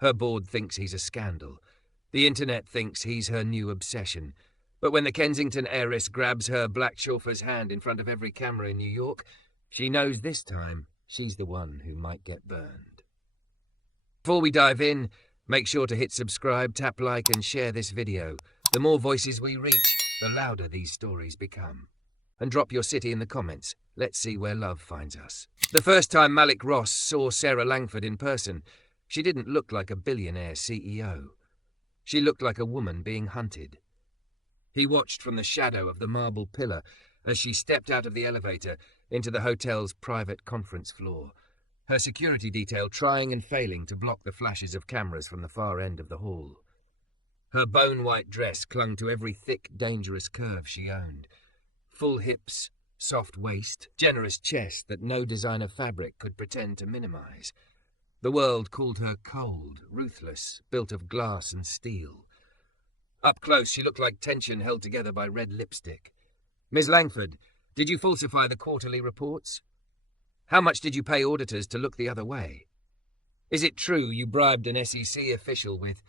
Her board thinks he's a scandal. The internet thinks he's her new obsession. But when the Kensington heiress grabs her black chauffeur's hand in front of every camera in New York, she knows this time she's the one who might get burned. Before we dive in, make sure to hit subscribe, tap like, and share this video. The more voices we reach, the louder these stories become. And drop your city in the comments. Let's see where love finds us. The first time Malik Ross saw Sarah Langford in person, she didn't look like a billionaire CEO. She looked like a woman being hunted. He watched from the shadow of the marble pillar as she stepped out of the elevator into the hotel's private conference floor, her security detail trying and failing to block the flashes of cameras from the far end of the hall. Her bone-white dress clung to every thick, dangerous curve she owned. Full hips, soft waist, generous chest that no designer fabric could pretend to minimize. The world called her cold, ruthless, built of glass and steel. Up close, she looked like tension held together by red lipstick. Ms. Langford, did you falsify the quarterly reports? How much did you pay auditors to look the other way? Is it true you bribed an SEC official with...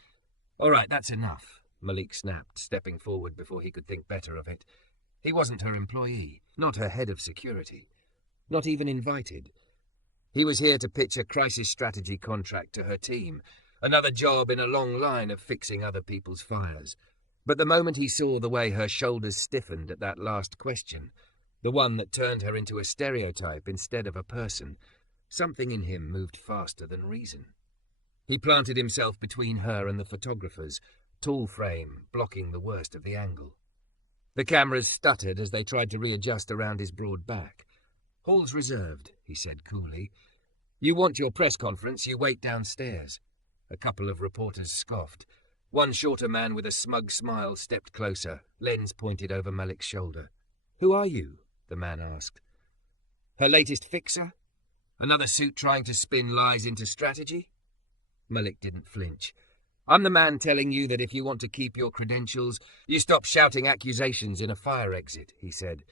All right, that's enough, Malik snapped, stepping forward before he could think better of it. He wasn't her employee, not her head of security, not even invited. He was here to pitch a crisis strategy contract to her team, another job in a long line of fixing other people's fires. But the moment he saw the way her shoulders stiffened at that last question, the one that turned her into a stereotype instead of a person, something in him moved faster than reason. He planted himself between her and the photographers, tall frame blocking the worst of the angle. The cameras stuttered as they tried to readjust around his broad back. "Hall's reserved," he said coolly. "You want your press conference, you wait downstairs." A couple of reporters scoffed. One shorter man with a smug smile stepped closer, lens pointed over Malik's shoulder. "Who are you?" the man asked. "Her latest fixer? Another suit trying to spin lies into strategy?" Malik didn't flinch. "I'm the man telling you that if you want to keep your credentials, you stop shouting accusations in a fire exit," he said.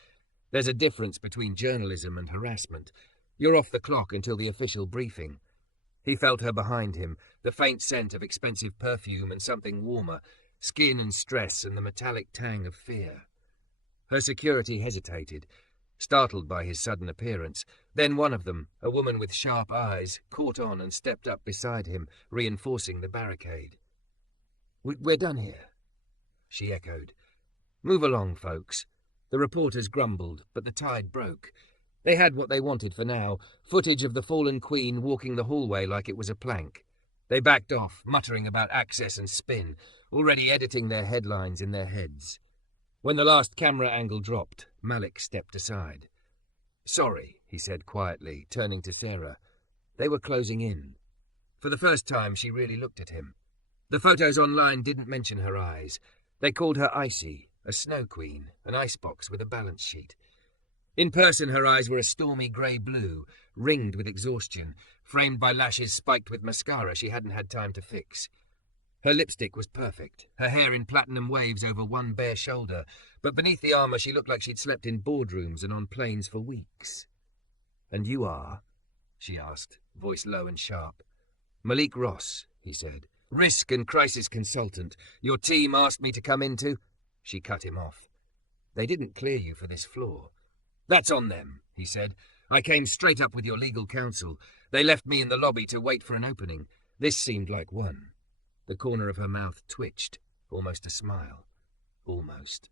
"There's a difference between journalism and harassment. You're off the clock until the official briefing." He felt her behind him, the faint scent of expensive perfume and something warmer, skin and stress and the metallic tang of fear. Her security hesitated, startled by his sudden appearance. Then one of them, a woman with sharp eyes, caught on and stepped up beside him, reinforcing the barricade. "We're done here," she echoed. "Move along, folks." The reporters grumbled, but the tide broke. They had what they wanted for now, footage of the fallen queen walking the hallway like it was a plank. They backed off, muttering about access and spin, already editing their headlines in their heads. When the last camera angle dropped, Malik stepped aside. "Sorry," he said quietly, turning to Sarah. They were closing in. For the first time, she really looked at him. The photos online didn't mention her eyes. They called her icy, a snow queen, an icebox with a balance sheet. In person, her eyes were a stormy grey-blue, ringed with exhaustion, framed by lashes spiked with mascara she hadn't had time to fix. Her lipstick was perfect, her hair in platinum waves over one bare shoulder, but beneath the armour she looked like she'd slept in boardrooms and on planes for weeks. "And you are?" she asked, voice low and sharp. "Malik Ross," he said. "Risk and crisis consultant. Your team asked me to come into..." She cut him off. "They didn't clear you for this floor." "That's on them," he said. "I came straight up with your legal counsel. They left me in the lobby to wait for an opening. This seemed like one." The corner of her mouth twitched, almost a smile. "Almost.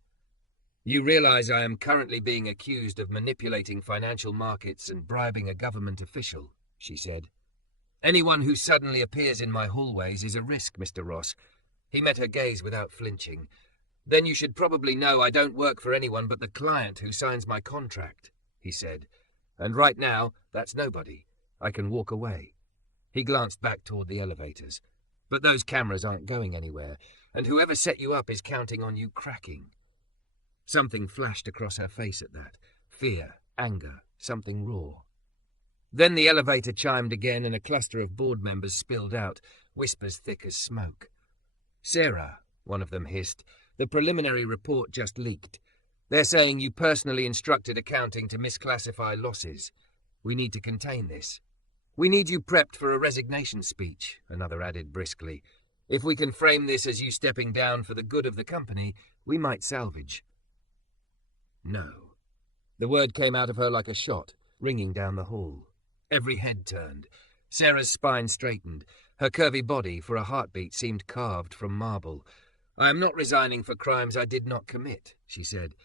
You realize I am currently being accused of manipulating financial markets and bribing a government official," she said. "Anyone who suddenly appears in my hallways is a risk, Mr. Ross." He met her gaze without flinching. "Then you should probably know I don't work for anyone but the client who signs my contract," he said. "And right now, that's nobody. I can walk away." He glanced back toward the elevators. "But those cameras aren't going anywhere, and whoever set you up is counting on you cracking." Something flashed across her face at that. Fear, anger, something raw. Then the elevator chimed again and a cluster of board members spilled out, whispers thick as smoke. "Sarah," one of them hissed, "the preliminary report just leaked. They're saying you personally instructed accounting to misclassify losses. We need to contain this." We need you prepped for a resignation speech, another added briskly. If we can frame this as you stepping down for the good of the company, we might salvage. No. The word came out of her like a shot, ringing down the hall. Every head turned. Sarah's spine straightened. Her curvy body, for a heartbeat, seemed carved from marble. I am not resigning for crimes I did not commit, she said.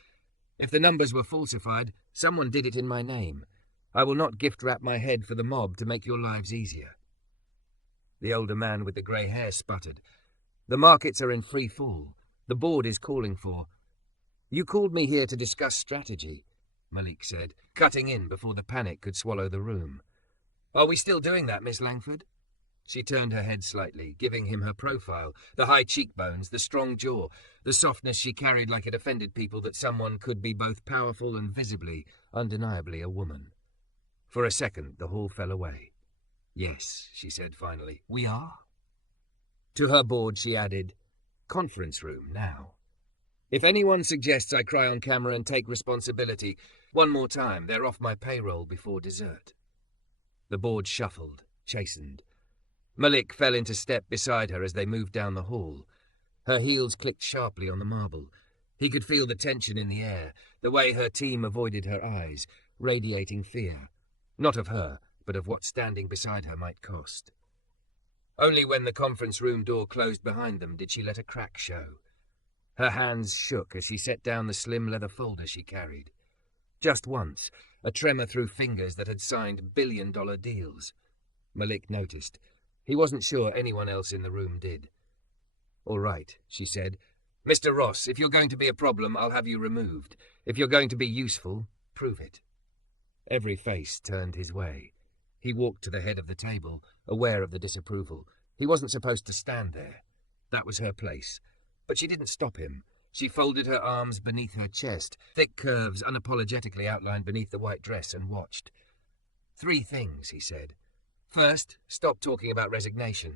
If the numbers were falsified, someone did it in my name. I will not gift-wrap my head for the mob to make your lives easier. The older man with the grey hair sputtered. The markets are in free fall. The board is calling for... You called me here to discuss strategy, Malik said, cutting in before the panic could swallow the room. Are we still doing that, Miss Langford? She turned her head slightly, giving him her profile, the high cheekbones, the strong jaw, the softness she carried like it offended people that someone could be both powerful and visibly, undeniably a woman. For a second, the hall fell away. Yes, she said finally, we are. To her board, she added, conference room now. If anyone suggests I cry on camera and take responsibility, one more time, they're off my payroll before dessert. The board shuffled, chastened. Malik fell into step beside her as they moved down the hall. Her heels clicked sharply on the marble. He could feel the tension in the air, the way her team avoided her eyes, radiating fear. Not of her, but of what standing beside her might cost. Only when the conference room door closed behind them did she let a crack show. Her hands shook as she set down the slim leather folder she carried. Just once, a tremor through fingers that had signed billion-dollar deals. Malik noticed. He wasn't sure anyone else in the room did. All right, she said. Mr. Ross, if you're going to be a problem, I'll have you removed. If you're going to be useful, prove it. Every face turned his way. He walked to the head of the table, aware of the disapproval. He wasn't supposed to stand there. That was her place. But she didn't stop him. She folded her arms beneath her chest, thick curves unapologetically outlined beneath the white dress, and watched. 3 things, he said. First, stop talking about resignation.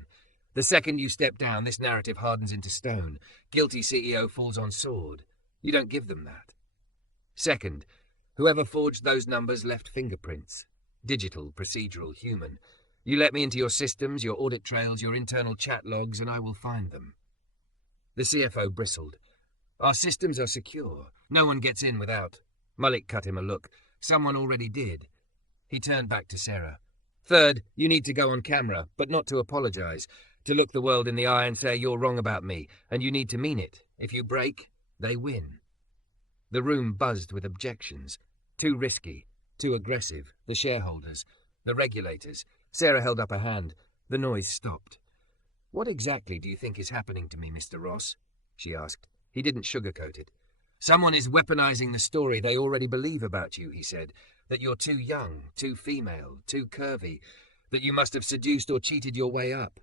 The second you step down, this narrative hardens into stone. Guilty CEO falls on sword. You don't give them that. Second, whoever forged those numbers left fingerprints. Digital, procedural, human. You let me into your systems, your audit trails, your internal chat logs, and I will find them. The CFO bristled. Our systems are secure. No one gets in without... Malik cut him a look. Someone already did. He turned back to Sarah. Third, you need to go on camera, but not to apologize. To look the world in the eye and say you're wrong about me, and you need to mean it. If you break, they win. The room buzzed with objections. Too risky, too aggressive. The shareholders, the regulators. Sarah held up a hand. The noise stopped. What exactly do you think is happening to me, Mr. Ross? She asked. He didn't sugarcoat it. Someone is weaponizing the story they already believe about you, he said. That you're too young, too female, too curvy. That you must have seduced or cheated your way up.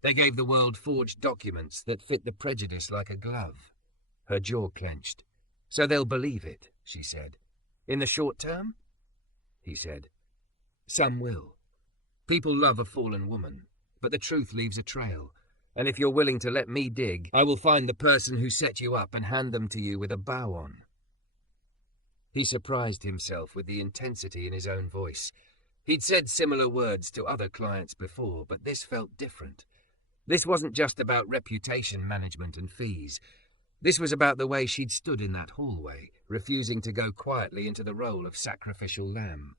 They gave the world forged documents that fit the prejudice like a glove. Her jaw clenched. So they'll believe it, she said. In the short term? He said. Some will. People love a fallen woman, but the truth leaves a trail. And if you're willing to let me dig, I will find the person who set you up and hand them to you with a bow on. He surprised himself with the intensity in his own voice. He'd said similar words to other clients before, but this felt different. This wasn't just about reputation management and fees. This was about the way she'd stood in that hallway, refusing to go quietly into the role of sacrificial lamb.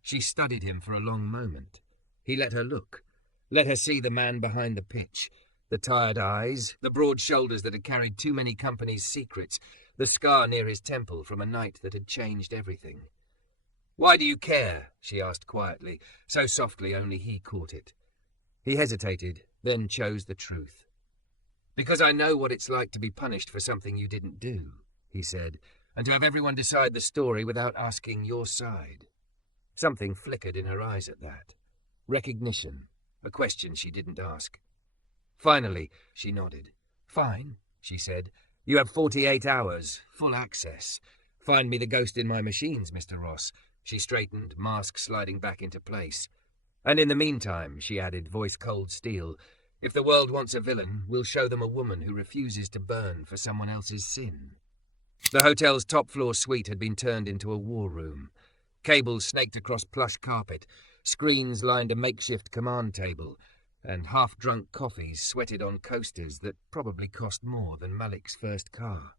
She studied him for a long moment. He let her look, let her see the man behind the pitch, the tired eyes, the broad shoulders that had carried too many companies' secrets, the scar near his temple from a night that had changed everything. Why do you care? She asked quietly, so softly only he caught it. He hesitated, then chose the truth. Because I know what it's like to be punished for something you didn't do, he said, and to have everyone decide the story without asking your side. Something flickered in her eyes at that. Recognition, a question she didn't ask. Finally, she nodded. Fine, she said. You have 48 hours, full access. Find me the ghost in my machines, Mr. Ross. She straightened, mask sliding back into place. And in the meantime, she added, voice cold steel, if the world wants a villain, we'll show them a woman who refuses to burn for someone else's sin. The hotel's top-floor suite had been turned into a war room. Cables snaked across plush carpet. Screens lined a makeshift command table, and half-drunk coffees sweated on coasters that probably cost more than Malik's first car.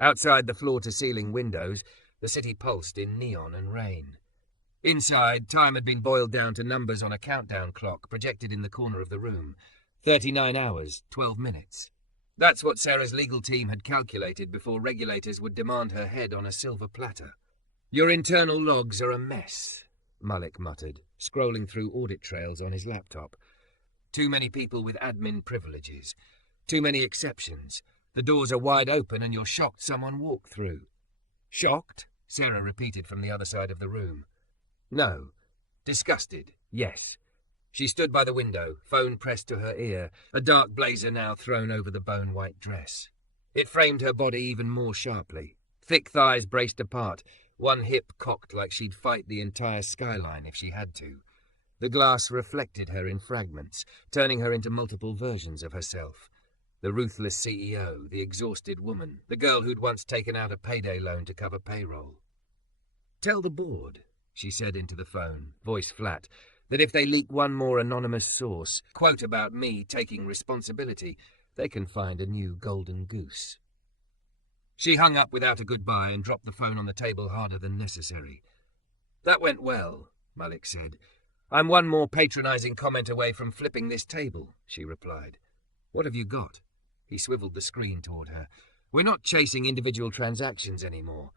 Outside the floor-to-ceiling windows, the city pulsed in neon and rain. Inside, time had been boiled down to numbers on a countdown clock projected in the corner of the room. 39 hours, 12 minutes. That's what Sarah's legal team had calculated before regulators would demand her head on a silver platter. "Your internal logs are a mess," Malik muttered, scrolling through audit trails on his laptop. "Too many people with admin privileges. Too many exceptions. The doors are wide open and you're shocked someone walked through." "Shocked?" Sarah repeated from the other side of the room. "No. Disgusted, yes." She stood by the window, phone pressed to her ear, a dark blazer now thrown over the bone-white dress. It framed her body even more sharply. Thick thighs braced apart, one hip cocked like she'd fight the entire skyline if she had to. The glass reflected her in fragments, turning her into multiple versions of herself. The ruthless CEO, the exhausted woman, the girl who'd once taken out a payday loan to cover payroll. "Tell the board," she said into the phone, voice flat, "that if they leak one more anonymous source, quote about me taking responsibility, they can find a new golden goose." She hung up without a goodbye and dropped the phone on the table harder than necessary. "That went well," Malik said. "I'm one more patronizing comment away from flipping this table," she replied. "What have you got?" He swiveled the screen toward her. "We're not chasing individual transactions anymore.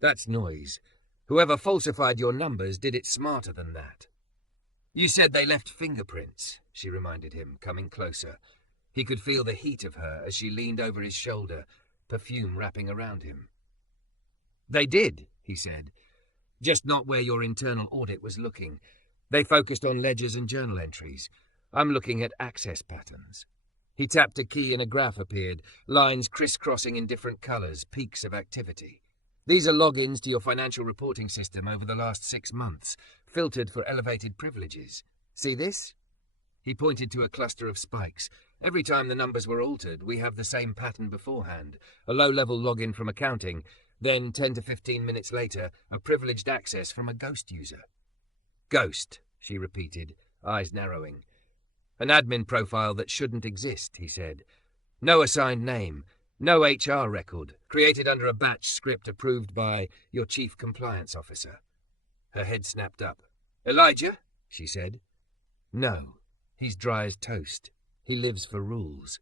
That's noise. Whoever falsified your numbers did it smarter than that." "You said they left fingerprints," she reminded him, coming closer. He could feel the heat of her as she leaned over his shoulder, perfume wrapping around him. "They did," he said. "Just not where your internal audit was looking. They focused on ledgers and journal entries. I'm looking at access patterns." He tapped a key and a graph appeared, lines crisscrossing in different colors, peaks of activity. "These are logins to your financial reporting system over the last 6 months, filtered for elevated privileges. See this?" He pointed to a cluster of spikes. "Every time the numbers were altered, we have the same pattern beforehand. A low-level login from accounting, then 10 to 15 minutes later, a privileged access from a ghost user." "Ghost," she repeated, eyes narrowing. "An admin profile that shouldn't exist," he said. "No assigned name. No HR record, created under a batch script approved by your chief compliance officer." Her head snapped up. "Elijah?" she said. "No, he's dry as toast. He lives for rules."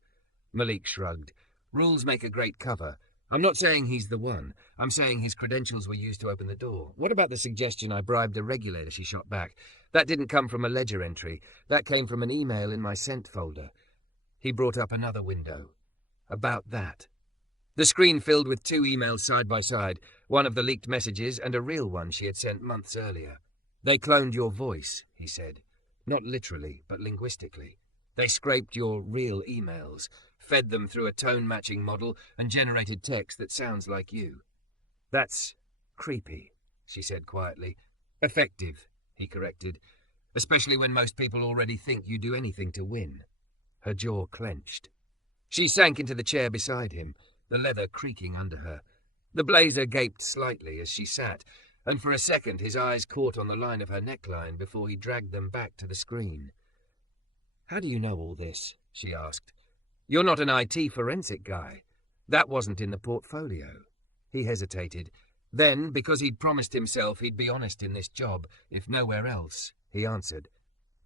Malik shrugged. "Rules make a great cover. I'm not saying he's the one. I'm saying his credentials were used to open the door. What about the suggestion I bribed a regulator?" She shot back. "That didn't come from a ledger entry. That came from an email in my sent folder." He brought up another window. "About that." The screen filled with 2 emails side by side, one of the leaked messages and a real one she had sent months earlier. "They cloned your voice," he said. "Not literally, but linguistically. They scraped your real emails, fed them through a tone-matching model, and generated text that sounds like you." "That's creepy," she said quietly. "Effective," he corrected, "especially when most people already think you do anything to win." Her jaw clenched. She sank into the chair beside him, the leather creaking under her. The blazer gaped slightly as she sat, and for a second his eyes caught on the line of her neckline before he dragged them back to the screen. "How do you know all this?" she asked. "You're not an IT forensic guy. That wasn't in the portfolio." He hesitated. Then, because he'd promised himself he'd be honest in this job, if nowhere else, he answered.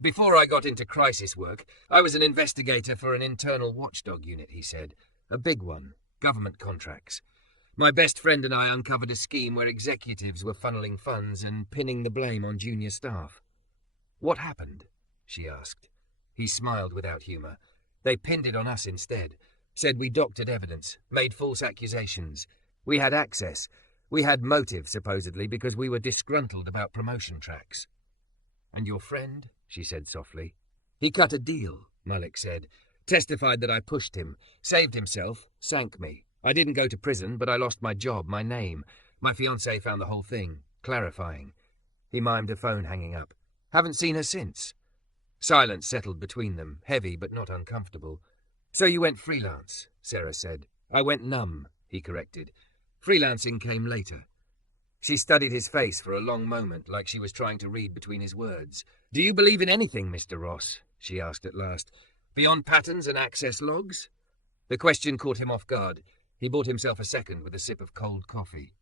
"Before I got into crisis work, I was an investigator for an internal watchdog unit," he said. "A big one. Government contracts. My best friend and I uncovered a scheme where executives were funneling funds and pinning the blame on junior staff." "What happened?" she asked. He smiled without humour. "They pinned it on us instead. Said we doctored evidence, made false accusations. We had access. We had motive, supposedly, because we were disgruntled about promotion tracks." "And your friend?" she said softly. "He cut a deal," Malik said. "Testified that I pushed him. Saved himself. Sank me. I didn't go to prison, but I lost my job, my name. My fiancée found the whole thing clarifying." He mimed a phone hanging up. "Haven't seen her since." Silence settled between them, heavy but not uncomfortable. "So you went freelance," Sarah said. "I went numb," he corrected. "Freelancing came later." She studied his face for a long moment, like she was trying to read between his words. "Do you believe in anything, Mr. Ross?" she asked at last. "Beyond patterns and access logs?" The question caught him off guard. He bought himself a second with a sip of cold coffee.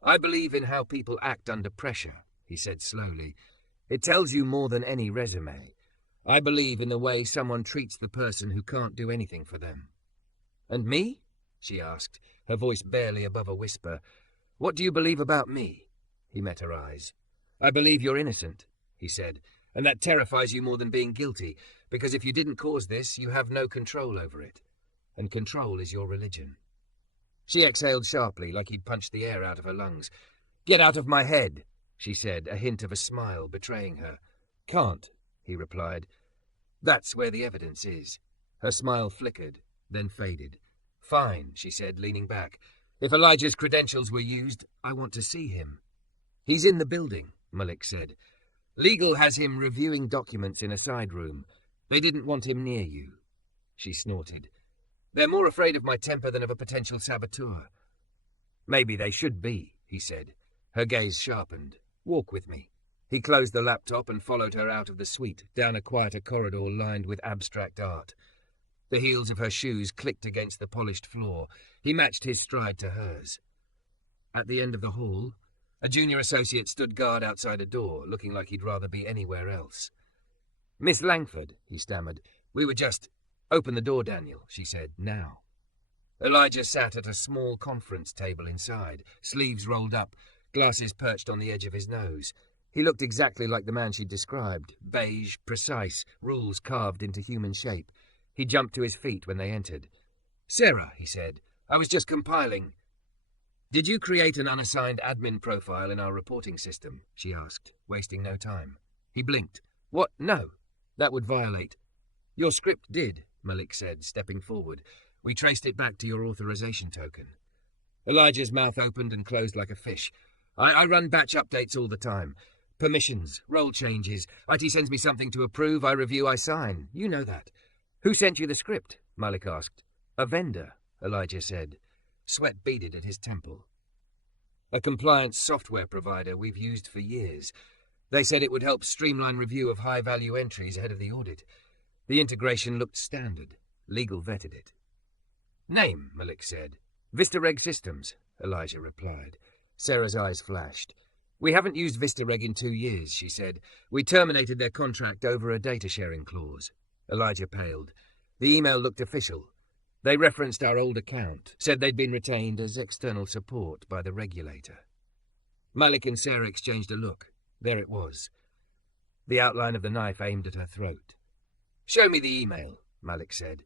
"I believe in how people act under pressure," he said slowly. "It tells you more than any resume. I believe in the way someone treats the person who can't do anything for them." "And me?" she asked, her voice barely above a whisper. "What do you believe about me?" He met her eyes. "I believe you're innocent," he said, "and that terrifies you more than being guilty, because if you didn't cause this, you have no control over it. And control is your religion." She exhaled sharply, like he'd punched the air out of her lungs. "Get out of my head," she said, a hint of a smile betraying her. "Can't," he replied. "That's where the evidence is." Her smile flickered, then faded. "Fine," she said, leaning back. "If Elijah's credentials were used, I want to see him." "He's in the building," Malik said. "Legal has him reviewing documents in a side room. They didn't want him near you." She snorted. "They're more afraid of my temper than of a potential saboteur." "Maybe they should be," he said. Her gaze sharpened. "Walk with me." He closed the laptop and followed her out of the suite, down a quieter corridor lined with abstract art. The heels of her shoes clicked against the polished floor. He matched his stride to hers. At the end of the hall, a junior associate stood guard outside a door, looking like he'd rather be anywhere else. "Miss Langford," he stammered. "We were just—" "Open the door, Daniel," she said, "now." Elijah sat at a small conference table inside, sleeves rolled up, glasses perched on the edge of his nose. He looked exactly like the man she'd described, beige, precise, rules carved into human shape. He jumped to his feet when they entered. "Sarah," he said, "I was just compiling—" "Did you create an unassigned admin profile in our reporting system?" she asked, wasting no time. He blinked. "What? No. That would violate—" "Your script did," Malik said, stepping forward. "We traced it back to your authorization token." Elijah's mouth opened and closed like a fish. I run batch updates all the time. Permissions, role changes. IT sends me something to approve, I review, I sign. You know that." "Who sent you the script?" Malik asked. "A vendor," Elijah said. Sweat beaded at his temple. "A compliance software provider we've used for years. They said it would help streamline review of high-value entries ahead of the audit. The integration looked standard. Legal vetted it." "Name," Malik said. "VistaReg Systems," Elijah replied. Sarah's eyes flashed. "We haven't used VistaReg in 2 years," she said. "We terminated their contract over a data-sharing clause." Elijah paled. The email looked official. They referenced our old account, said they'd been retained as external support by the regulator. Malik and Sarah exchanged a look. There it was. The outline of the knife aimed at her throat. "Show me the email," Malik said.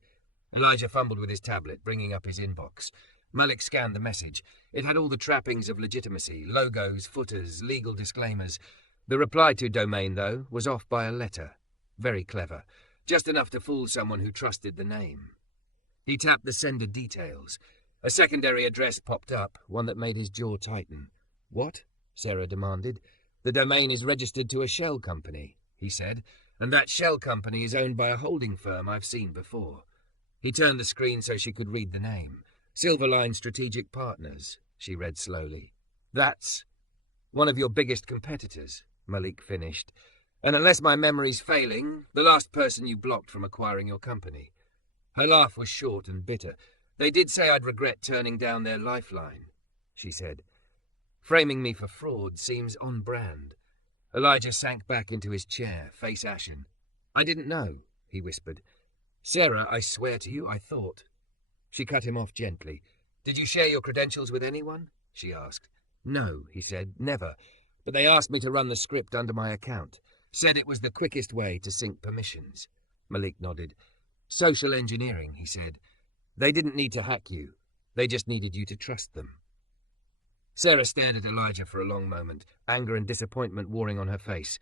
Elijah fumbled with his tablet, bringing up his inbox. Malik scanned the message. It had all the trappings of legitimacy, logos, footers, legal disclaimers. The reply to domain, though, was off by a letter. Very clever. Just enough to fool someone who trusted the name. He tapped the sender details. A secondary address popped up, one that made his jaw tighten. "What?" Sarah demanded. "The domain is registered to a shell company," he said, "and that shell company is owned by a holding firm I've seen before." He turned the screen so she could read the name. "Silverline Strategic Partners," she read slowly. "That's one of your biggest competitors," Malik finished. "And unless my memory's failing, the last person you blocked from acquiring your company." Her laugh was short and bitter. "They did say I'd regret turning down their lifeline," she said. "Framing me for fraud seems on brand." Elijah sank back into his chair, face ashen. "I didn't know," he whispered. "Sarah, I swear to you, I thought—" She cut him off gently. "Did you share your credentials with anyone?" she asked. "No," he said, "never. But they asked me to run the script under my account. Said it was the quickest way to sync permissions." Malik nodded. "Social engineering," he said. "They didn't need to hack you. They just needed you to trust them." Sarah stared at Elijah for a long moment, anger and disappointment warring on her face.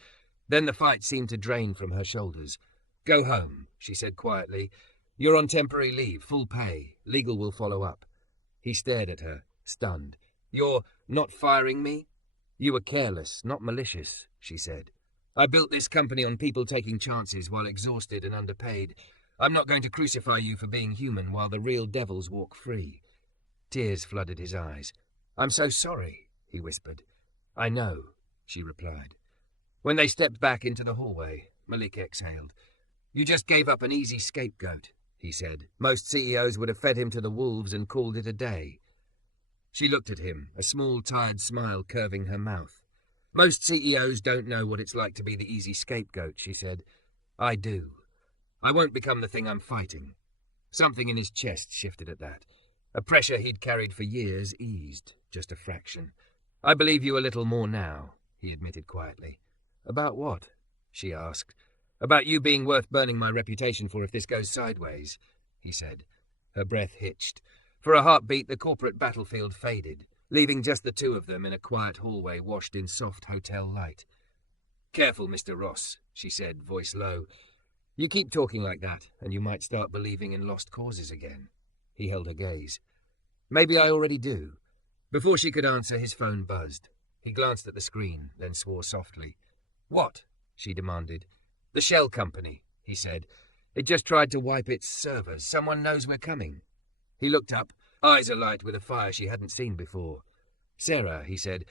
Then the fight seemed to drain from her shoulders. "Go home," she said quietly. "You're on temporary leave, full pay. Legal will follow up." He stared at her, stunned. "You're not firing me?" "You were careless, not malicious," she said. "I built this company on people taking chances while exhausted and underpaid. I'm not going to crucify you for being human while the real devils walk free." Tears flooded his eyes. "I'm so sorry." he whispered. I know, she replied. When they stepped back into the hallway, Malik exhaled. You just gave up an easy scapegoat, he said. Most CEOs would have fed him to the wolves and called it a day. She looked at him, a small, tired smile curving her mouth. Most CEOs don't know what it's like to be the easy scapegoat, she said. I do. I won't become the thing I'm fighting. Something in his chest shifted at that. A pressure he'd carried for years eased, just a fraction. I believe you a little more now, he admitted quietly. About what? She asked. About you being worth burning my reputation for if this goes sideways, he said. Her breath hitched. For a heartbeat, the corporate battlefield faded, leaving just the two of them in a quiet hallway washed in soft hotel light. Careful, Mr. Ross, she said, voice low. You keep talking like that, and you might start believing in lost causes again. He held her gaze. Maybe I already do. Before she could answer, his phone buzzed. He glanced at the screen, then swore softly. What? She demanded. The shell company, he said. It just tried to wipe its servers. Someone knows we're coming. He looked up, eyes alight with a fire she hadn't seen before. Sarah, he said,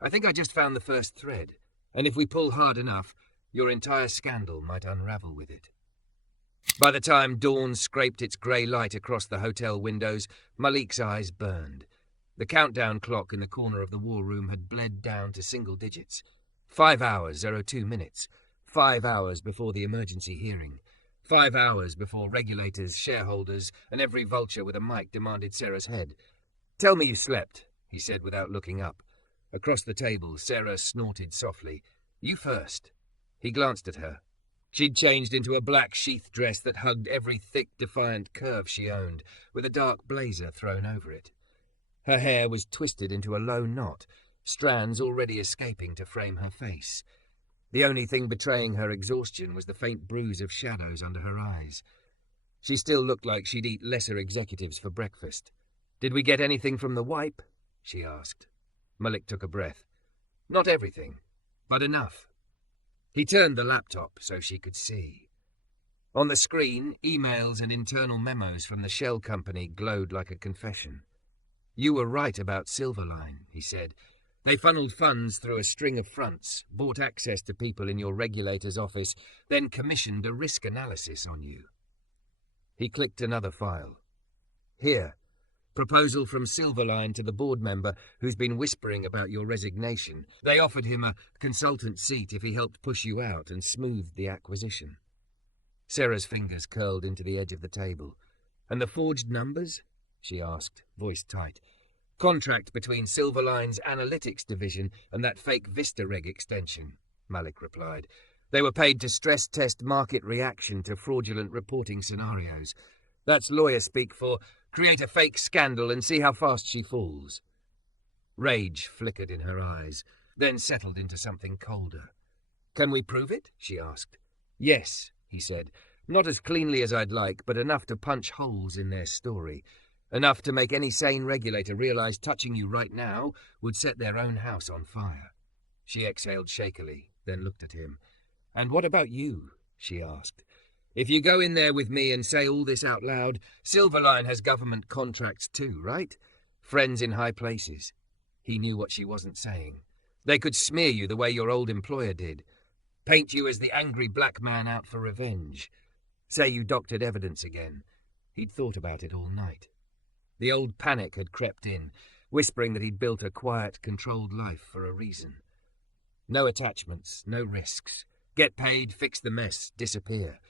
I think I just found the first thread, and if we pull hard enough, your entire scandal might unravel with it. By the time dawn scraped its grey light across the hotel windows, Malik's eyes burned. The countdown clock in the corner of the war room had bled down to single digits. 5 hours, 02 minutes. 5 hours before the emergency hearing. 5 hours before regulators, shareholders, and every vulture with a mic demanded Sarah's head. Tell me you slept, he said without looking up. Across the table, Sarah snorted softly. You first. He glanced at her. She'd changed into a black sheath dress that hugged every thick, defiant curve she owned, with a dark blazer thrown over it. Her hair was twisted into a low knot, strands already escaping to frame her face. The only thing betraying her exhaustion was the faint bruise of shadows under her eyes. She still looked like she'd eat lesser executives for breakfast. Did we get anything from the wipe? She asked. Malik took a breath. Not everything, but enough. He turned the laptop so she could see. On the screen, emails and internal memos from the shell company glowed like a confession. You were right about Silverline, he said. They funneled funds through a string of fronts, bought access to people in your regulator's office, then commissioned a risk analysis on you. He clicked another file. Here, proposal from Silverline to the board member who's been whispering about your resignation. They offered him a consultant seat if he helped push you out and smoothed the acquisition. Sarah's fingers curled into the edge of the table. And the forged numbers? She asked, voice tight. Contract between Silverline's analytics division and that fake VistaReg extension, Malik replied. They were paid to stress test market reaction to fraudulent reporting scenarios. That's lawyer speak for create a fake scandal and see how fast she falls. Rage flickered in her eyes, then settled into something colder. Can we prove it? She asked. Yes, he said. Not as cleanly as I'd like, but enough to punch holes in their story. Enough to make any sane regulator realize touching you right now would set their own house on fire. She exhaled shakily, then looked at him. And what about you? She asked. If you go in there with me and say all this out loud, Silverline has government contracts too, right? Friends in high places. He knew what she wasn't saying. They could smear you the way your old employer did. Paint you as the angry black man out for revenge. Say you doctored evidence again. He'd thought about it all night. The old panic had crept in, whispering that he'd built a quiet, controlled life for a reason. No attachments, no risks. Get paid, fix the mess, disappear.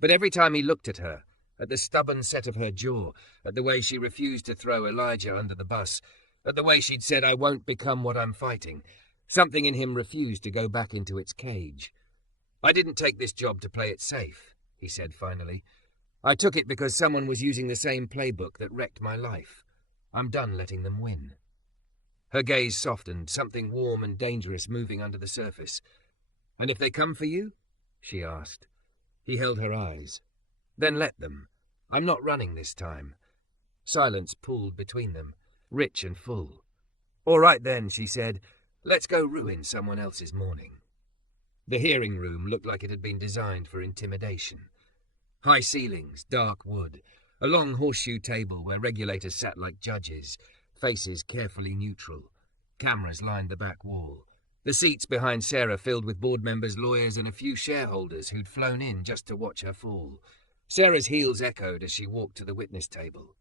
But every time he looked at her, at the stubborn set of her jaw, at the way she refused to throw Elijah under the bus, at the way she'd said, I won't become what I'm fighting, something in him refused to go back into its cage. I didn't take this job to play it safe, he said finally. I took it because someone was using the same playbook that wrecked my life. I'm done letting them win. Her gaze softened, something warm and dangerous moving under the surface. And if they come for you? She asked. He held her eyes. Then let them. I'm not running this time. Silence pooled between them, rich and full. All right then, she said. Let's go ruin someone else's morning. The hearing room looked like it had been designed for intimidation. High ceilings, dark wood, a long horseshoe table where regulators sat like judges, faces carefully neutral. Cameras lined the back wall. The seats behind Sarah filled with board members, lawyers, and a few shareholders who'd flown in just to watch her fall. Sarah's heels echoed as she walked to the witness table.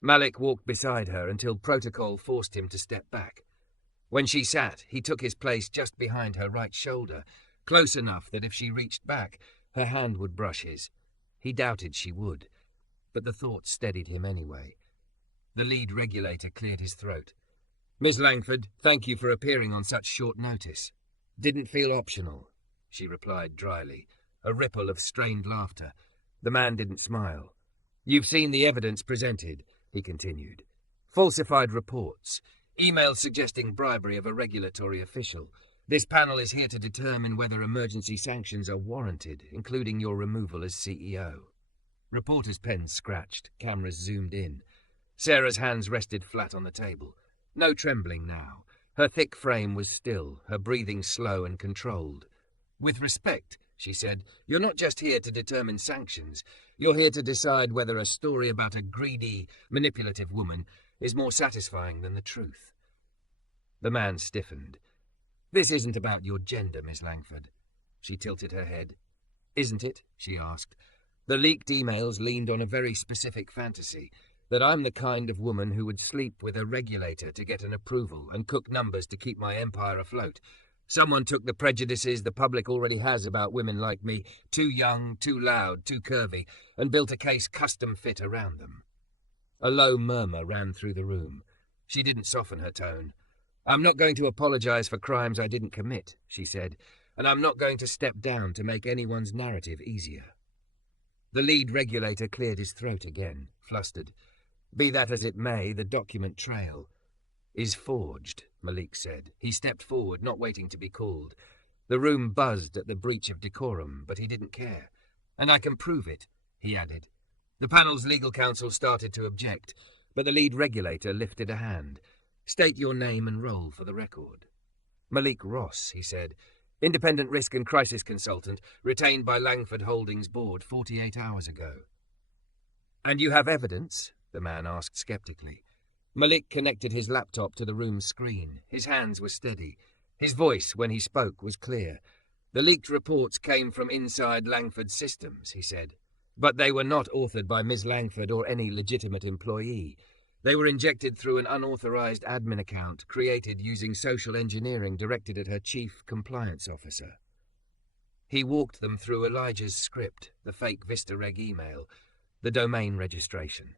Malik walked beside her until protocol forced him to step back. When she sat, he took his place just behind her right shoulder, close enough that if she reached back, her hand would brush his. He doubted she would, but the thought steadied him anyway. The lead regulator cleared his throat. "Miss Langford, thank you for appearing on such short notice." "Didn't feel optional," she replied dryly, a ripple of strained laughter. The man didn't smile. "You've seen the evidence presented," he continued. "Falsified reports, emails suggesting bribery of a regulatory official. This panel is here to determine whether emergency sanctions are warranted, including your removal as CEO." Reporters' pens scratched, cameras zoomed in. Sarah's hands rested flat on the table. No trembling now. Her thick frame was still, her breathing slow and controlled. "With respect," she said, "you're not just here to determine sanctions. You're here to decide whether a story about a greedy, manipulative woman is more satisfying than the truth." The man stiffened. "This isn't about your gender, Miss Langford." She tilted her head. "Isn't it?" she asked. "The leaked emails leaned on a very specific fantasy, that I'm the kind of woman who would sleep with a regulator to get an approval and cook numbers to keep my empire afloat. Someone took the prejudices the public already has about women like me, too young, too loud, too curvy, and built a case custom fit around them." A low murmur ran through the room. She didn't soften her tone. "I'm not going to apologize for crimes I didn't commit," she said, "and I'm not going to step down to make anyone's narrative easier." The lead regulator cleared his throat again, flustered. "Be that as it may, the document trail is forged," Malik said. He stepped forward, not waiting to be called. The room buzzed at the breach of decorum, but he didn't care. "And I can prove it," he added. The panel's legal counsel started to object, but the lead regulator lifted a hand. "State your name and role for the record." "Malik Ross," he said, "independent risk and crisis consultant, retained by Langford Holdings Board 48 hours ago." "And you have evidence?" the man asked skeptically. Malik connected his laptop to the room's screen. His hands were steady. His voice, when he spoke, was clear. "The leaked reports came from inside Langford's systems," he said. "But they were not authored by Ms. Langford or any legitimate employee. They were injected through an unauthorized admin account created using social engineering directed at her chief compliance officer." He walked them through Elijah's script, the fake VistaReg email, the domain registration.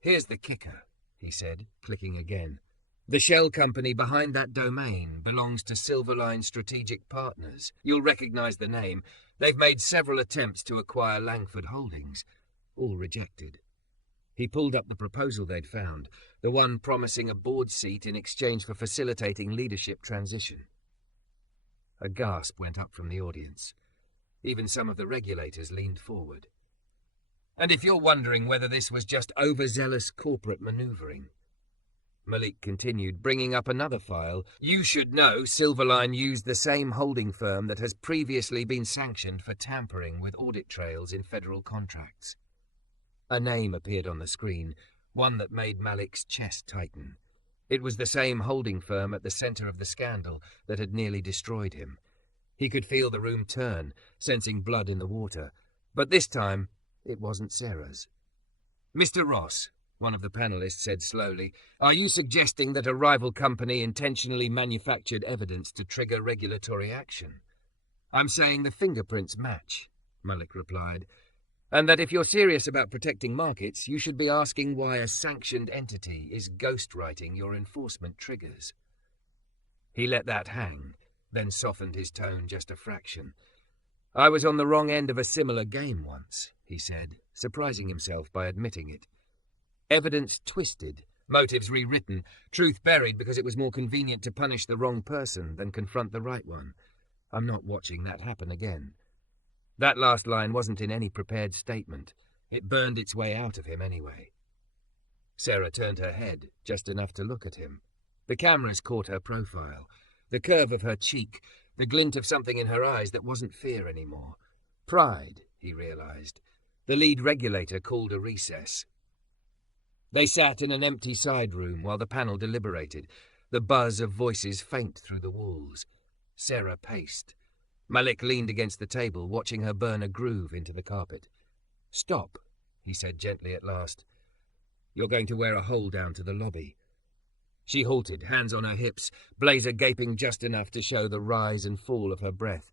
"Here's the kicker," he said, clicking again. "The shell company behind that domain belongs to Silverline Strategic Partners. You'll recognize the name. They've made several attempts to acquire Langford Holdings, all rejected." He pulled up the proposal they'd found, the one promising a board seat in exchange for facilitating leadership transition. A gasp went up from the audience. Even some of the regulators leaned forward. "And if you're wondering whether this was just overzealous corporate maneuvering," Malik continued, bringing up another file, "you should know Silverline used the same holding firm that has previously been sanctioned for tampering with audit trails in federal contracts." A name appeared on the screen, one that made Malik's chest tighten. It was the same holding firm at the center of the scandal that had nearly destroyed him. He could feel the room turn, sensing blood in the water, but this time it wasn't Sarah's. "Mr. Ross," one of the panelists said slowly, "are you suggesting that a rival company intentionally manufactured evidence to trigger regulatory action?" "I'm saying the fingerprints match," Malik replied, "and that if you're serious about protecting markets, you should be asking why a sanctioned entity is ghostwriting your enforcement triggers." He let that hang, then softened his tone just a fraction. "I was on the wrong end of a similar game once," he said, surprising himself by admitting it. "Evidence twisted, motives rewritten, truth buried because it was more convenient to punish the wrong person than confront the right one. I'm not watching that happen again." That last line wasn't in any prepared statement. It burned its way out of him anyway. Sarah turned her head, just enough to look at him. The cameras caught her profile, the curve of her cheek, the glint of something in her eyes that wasn't fear anymore. Pride, he realized. The lead regulator called a recess. They sat in an empty side room while the panel deliberated. the buzz of voices faint through the walls. Sarah paced. Malik leaned against the table, watching her burn a groove into the carpet. "Stop," he said gently at last. "You're going to wear a hole down to the lobby." She halted, hands on her hips, blazer gaping just enough to show the rise and fall of her breath.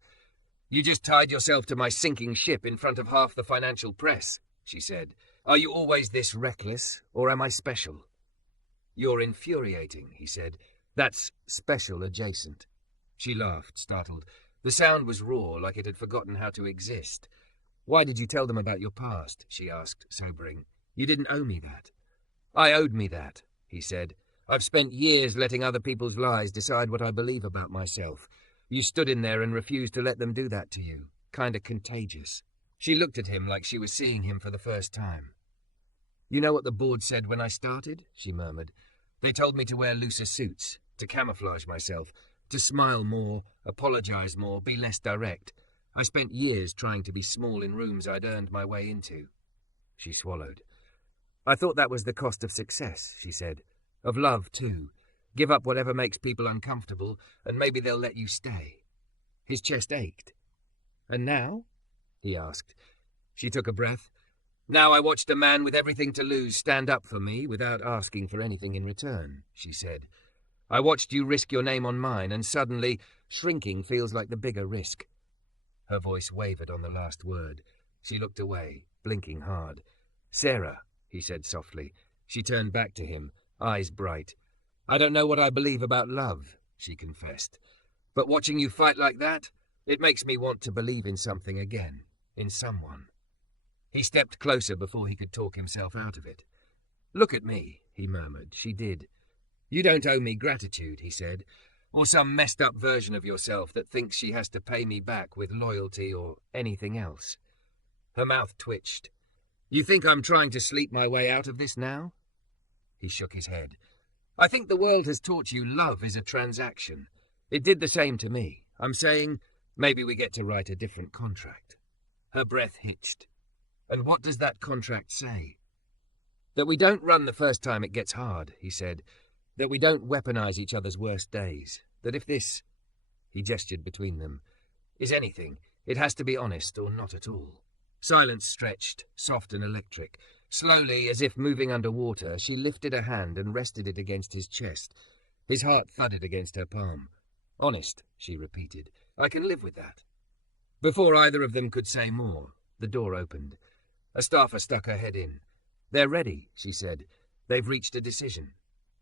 "You just tied yourself to my sinking ship in front of half the financial press," she said. "Are you always this reckless, or am I special?" "You're infuriating," he said. "That's special adjacent." She laughed, startled. The sound was raw, like it had forgotten how to exist. "Why did you tell them about your past?" she asked, sobering. "You didn't owe me that." "I owed me that," he said. "I've spent years letting other people's lies decide what I believe about myself. You stood in there and refused to let them do that to you. Kinda contagious." She looked at him like she was seeing him for the first time. "You know what the board said when I started?" she murmured. "They told me to wear looser suits, to camouflage myself, to smile more, apologize more, be less direct. I spent years trying to be small in rooms I'd earned my way into." She swallowed. "I thought that was the cost of success," she said. "Of love, too. Give up whatever makes people uncomfortable, and maybe they'll let you stay." His chest ached. "And now?" he asked. She took a breath. "Now I watched a man with everything to lose stand up for me without asking for anything in return," she said. "I watched you risk your name on mine, and suddenly shrinking feels like the bigger risk." Her voice wavered on the last word. She looked away, blinking hard. "Sarah," he said softly. She turned back to him, eyes bright. "I don't know what I believe about love," she confessed. "But watching you fight like that, it makes me want to believe in something again, in someone." He stepped closer before he could talk himself out of it. "Look at me," he murmured. She did. "You don't owe me gratitude," he said, "or some messed-up version of yourself that thinks she has to pay me back with loyalty or anything else." Her mouth twitched. "You think I'm trying to sleep my way out of this now?" He shook his head. "I think the world has taught you love is a transaction. It did the same to me. I'm saying maybe we get to write a different contract." Her breath hitched. "And what does that contract say?" "That we don't run the first time it gets hard," he said. "That we don't weaponize each other's worst days. That if this," he gestured between them, "is anything, it has to be honest or not at all." Silence stretched, soft and electric. Slowly, as if moving underwater, she lifted a hand and rested it against his chest. His heart thudded against her palm. "Honest," she repeated. "I can live with that." Before either of them could say more, the door opened. A staffer stuck her head in. "They're ready," she said. "They've reached a decision."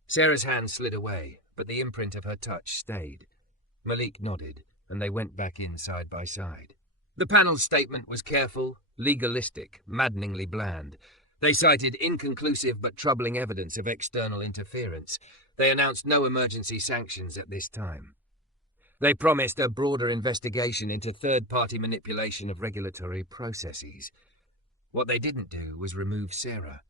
Sarah's hand slid away, but the imprint of her touch stayed. Malik nodded, and they went back in side by side. The panel's statement was careful, legalistic, maddeningly bland. They cited inconclusive but troubling evidence of external interference. They announced no emergency sanctions at this time. They promised a broader investigation into third-party manipulation of regulatory processes. What they didn't do was remove Sarah.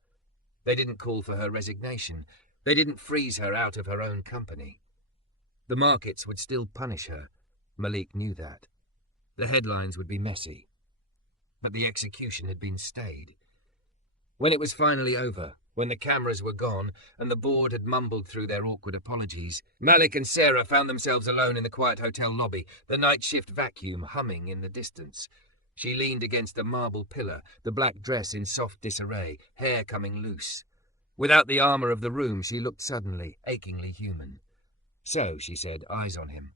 They didn't call for her resignation. They didn't freeze her out of her own company. The markets would still punish her. Malik knew that. The headlines would be messy. But the execution had been stayed. When it was finally over, when the cameras were gone and the board had mumbled through their awkward apologies, Malik and Sarah found themselves alone in the quiet hotel lobby, the night shift vacuum humming in the distance. She leaned against a marble pillar, the black dress in soft disarray, hair coming loose. Without the armor of the room, she looked suddenly, achingly human. "So," she said, eyes on him.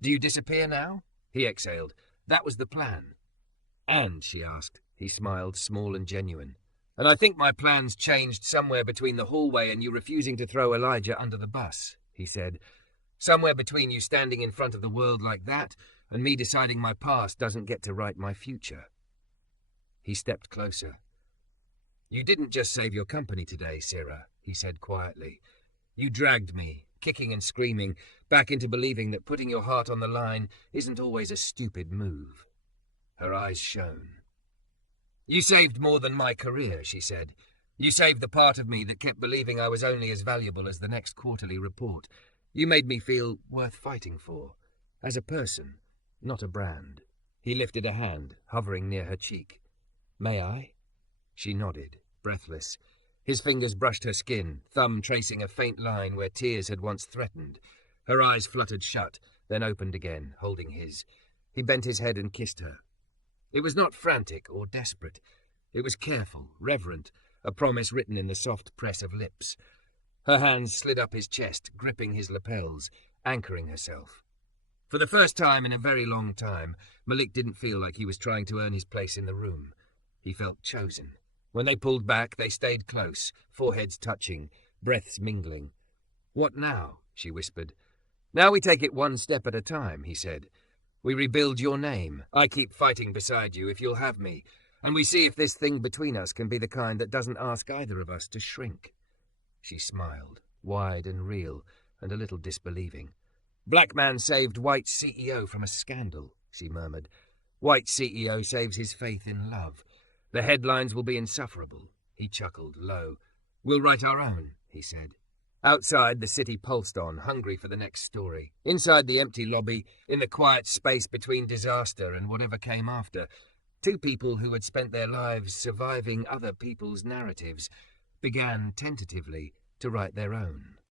"Do you disappear now?" He exhaled. "That was the plan." "And?" she asked. He smiled, small and genuine. "And I think my plans changed somewhere between the hallway and you refusing to throw Elijah under the bus," he said. "Somewhere between you standing in front of the world like that and me deciding my past doesn't get to write my future." He stepped closer. "You didn't just save your company today, Sarah," he said quietly. "You dragged me, kicking and screaming, back into believing that putting your heart on the line isn't always a stupid move." Her eyes shone. "You saved more than my career," she said. "You saved the part of me that kept believing I was only as valuable as the next quarterly report. You made me feel worth fighting for. As a person, not a brand." He lifted a hand, hovering near her cheek. "May I?" She nodded, breathless. His fingers brushed her skin, thumb tracing a faint line where tears had once threatened. Her eyes fluttered shut, then opened again, holding his. He bent his head and kissed her. It was not frantic or desperate. It was careful, reverent, a promise written in the soft press of lips. Her hands slid up his chest, gripping his lapels, anchoring herself. For the first time in a very long time, Malik didn't feel like he was trying to earn his place in the room. He felt chosen. When they pulled back, they stayed close, foreheads touching, breaths mingling. "What now?" she whispered. "Now we take it one step at a time," he said. "We rebuild your name. I keep fighting beside you if you'll have me, and we see if this thing between us can be the kind that doesn't ask either of us to shrink." She smiled, wide and real, and a little disbelieving. "Black man saved white CEO from a scandal," she murmured. "White CEO saves his faith in love. The headlines will be insufferable." He chuckled, low. "We'll write our own," he said. Outside, the city pulsed on, hungry for the next story. Inside the empty lobby, in the quiet space between disaster and whatever came after, two people who had spent their lives surviving other people's narratives began tentatively to write their own.